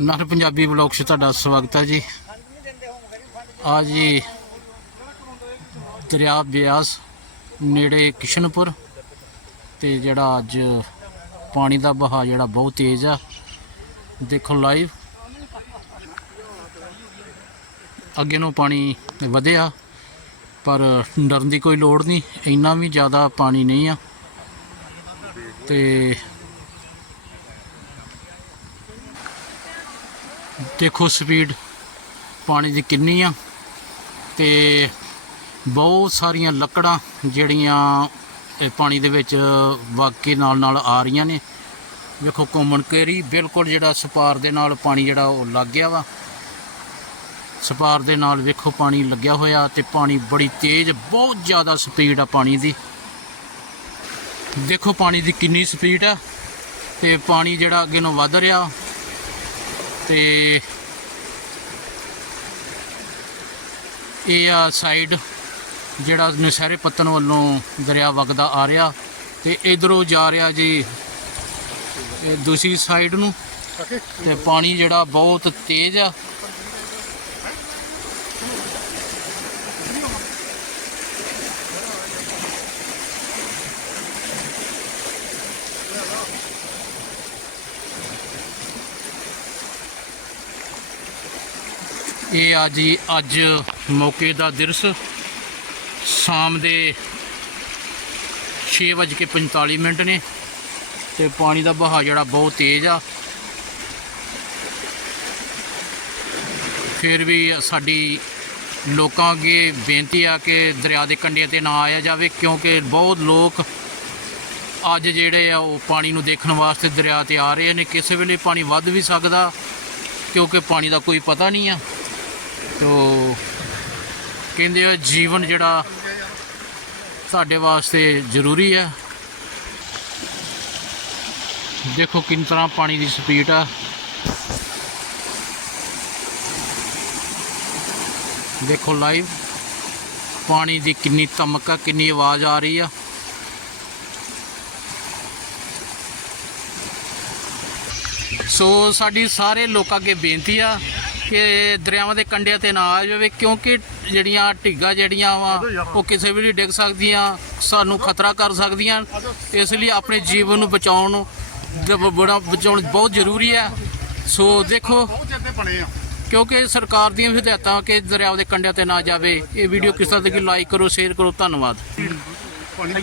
ਨਰ ਪੰਜਾਬੀ ਬਲੌਗ 'ਚ ਤੁਹਾਡਾ ਸਵਾਗਤ ਹੈ ਜੀ। ਆ ਜੀ, ਦਰਿਆ ਬਿਆਸ ਨੇੜੇ ਕਿਸ਼ਨਪੁਰ ਤੇ ਜਿਹੜਾ ਅੱਜ ਪਾਣੀ ਦਾ ਵਹਾਅ ਜਿਹੜਾ ਬਹੁਤ ਤੇਜ਼ ਆ। ਦੇਖੋ ਲਾਈਵ ਅੱਗੇ ਨੂੰ ਪਾਣੀ ਵਧਿਆ, ਪਰ ਡਰਨ ਦੀ ਕੋਈ ਲੋੜ ਨਹੀਂ। ਇੰਨਾ ਵੀ ਜ਼ਿਆਦਾ ਪਾਣੀ ਨਹੀਂ ਆ। ਤੇ ਦੇਖੋ ਸਪੀਡ ਪਾਣੀ ਦੀ ਕਿੰਨੀ ਆ ਤੇ ਬਹੁਤ ਸਾਰੀਆਂ ਲੱਕੜਾਂ ਜਿਹੜੀਆਂ ਇਹ ਪਾਣੀ ਦੇ ਵਿੱਚ ਵਾਕੇ ਨਾਲ ਨਾਲ ਆ ਰਹੀਆਂ ਨੇ। ਵੇਖੋ ਘੁੰਮਣ ਕੇਰੀ ਬਿਲਕੁਲ ਜਿਹੜਾ ਸਪਾਰ ਦੇ ਨਾਲ ਪਾਣੀ ਜਿਹੜਾ ਉਹ ਲੱਗ ਗਿਆ ਵਾ। ਸਪਾਰ ਦੇ ਨਾਲ ਵੇਖੋ ਪਾਣੀ ਲੱਗਿਆ ਹੋਇਆ ਤੇ ਪਾਣੀ ਬੜੀ ਤੇਜ਼, ਬਹੁਤ ਜ਼ਿਆਦਾ ਸਪੀਡ ਆ ਪਾਣੀ ਦੀ। ਦੇਖੋ ਪਾਣੀ ਦੀ ਕਿੰਨੀ ਸਪੀਡ ਆ ਤੇ ਪਾਣੀ ਜਿਹੜਾ ਅੱਗੇ ਨੂੰ ਵੱਧ ਰਿਹਾ। ਤੇ ਇਹ ਆ ਸਾਈਡ ਜਿਹੜਾ ਨਸ਼ਹਿਰੇ ਪੱਤਨ ਵੱਲੋਂ ਦਰਿਆ ਵਗਦਾ ਆ ਰਿਹਾ ਤੇ ਇਧਰੋਂ ਜਾ ਰਿਹਾ ਜੀ ਇਹ ਦੂਸਰੀ ਸਾਈਡ ਨੂੰ ਤੇ ਪਾਣੀ ਜਿਹੜਾ ਬਹੁਤ ਤੇਜ਼ ਆ। ਇਹ ਆ ਜੀ ਅੱਜ ਮੌਕੇ ਦਾ ਦਿਰਸ। ਸ਼ਾਮ ਦੇ 6:45 ਮਿੰਟ ਨੇ ਤੇ ਪਾਣੀ ਦਾ ਬਹਾਅ ਜਿਹੜਾ ਬਹੁਤ ਤੇਜ਼ ਆ। ਫਿਰ ਵੀ ਸਾਡੀ ਲੋਕਾਂ ਅੱਗੇ ਬੇਨਤੀ ਆ ਕਿ ਦਰਿਆ ਦੇ ਕੰਢਿਆਂ ਤੇ ਨਾ ਆਇਆ ਜਾਵੇ, ਕਿਉਂਕਿ ਬਹੁਤ ਲੋਕ ਅੱਜ ਜਿਹੜੇ ਆ ਉਹ ਪਾਣੀ ਨੂੰ ਦੇਖਣ ਵਾਸਤੇ ਦਰਿਆ ਤੇ ਆ ਰਹੇ ਨੇ। ਕਿਸੇ ਵੇਲੇ ਪਾਣੀ ਵੱਧ ਵੀ ਸਕਦਾ, ਕਿਉਂਕਿ ਪਾਣੀ ਦਾ ਕੋਈ ਪਤਾ ਨਹੀਂ ਆ। ਤੋ ਕਹਿੰਦੇ ਆ ਜੀਵਨ ਜਿਹੜਾ ਸਾਡੇ ਵਾਸਤੇ ਜ਼ਰੂਰੀ ਹੈ ਦੇਖੋ ਕਿੰਨੀ ਤਰ੍ਹਾਂ ਪਾਣੀ ਦੀ ਸਪੀਡ ਆ। ਦੇਖੋ ਲਾਈਵ। ਪਾਣੀ ਦੀ ਕਿੰਨੀ ਧਮਕ ਆ, ਕਿੰਨੀ ਆਵਾਜ਼ ਆ ਰਹੀ ਆ। ਸੋ ਸਾਡੀ ਸਾਰੇ ਲੋਕਾਂ ਅੱਗੇ ਬੇਨਤੀ ਆ ਕਿ ਦਰਿਆਵਾਂ ਦੇ ਕੰਢਿਆਂ ਤੇ ਨਾ ਆ ਜਾਵੇ, ਕਿਉਂਕਿ ਜਿਹੜੀਆਂ ਢਿੱਗਾਂ ਜਿਹੜੀਆਂ ਵਾ, ਉਹ ਕਿਸੇ ਵੇਲੇ ਡਿੱਗ ਸਕਦੀਆਂ, ਸਾਨੂੰ ਖਤਰਾ ਕਰ ਸਕਦੀਆਂ, ਇਸ ਲਈ ਆਪਣੇ ਜੀਵਨ ਨੂੰ ਬਚਾਉਣ ਬੜਾ ਬਚਾਉਣ ਬਹੁਤ ਜ਼ਰੂਰੀ ਹੈ। ਸੋ ਦੇਖੋ, ਕਿਉਂਕਿ ਸਰਕਾਰ ਦੀਆਂ ਵੀ ਹਦਾਇਤਾਂ ਕਿ ਦਰਿਆਵਾਂ ਦੇ ਕੰਢਿਆਂ ਤੇ ਨਾ ਜਾਵੇ, ਇਹ ਵੀਡੀਓ ਕਿਸ ਤਰ੍ਹਾਂ ਦੀ ਲਾਈਕ ਕਰੋ ਸ਼ੇਅਰ ਕਰੋ, ਧੰਨਵਾਦ। ਪਾਣੀ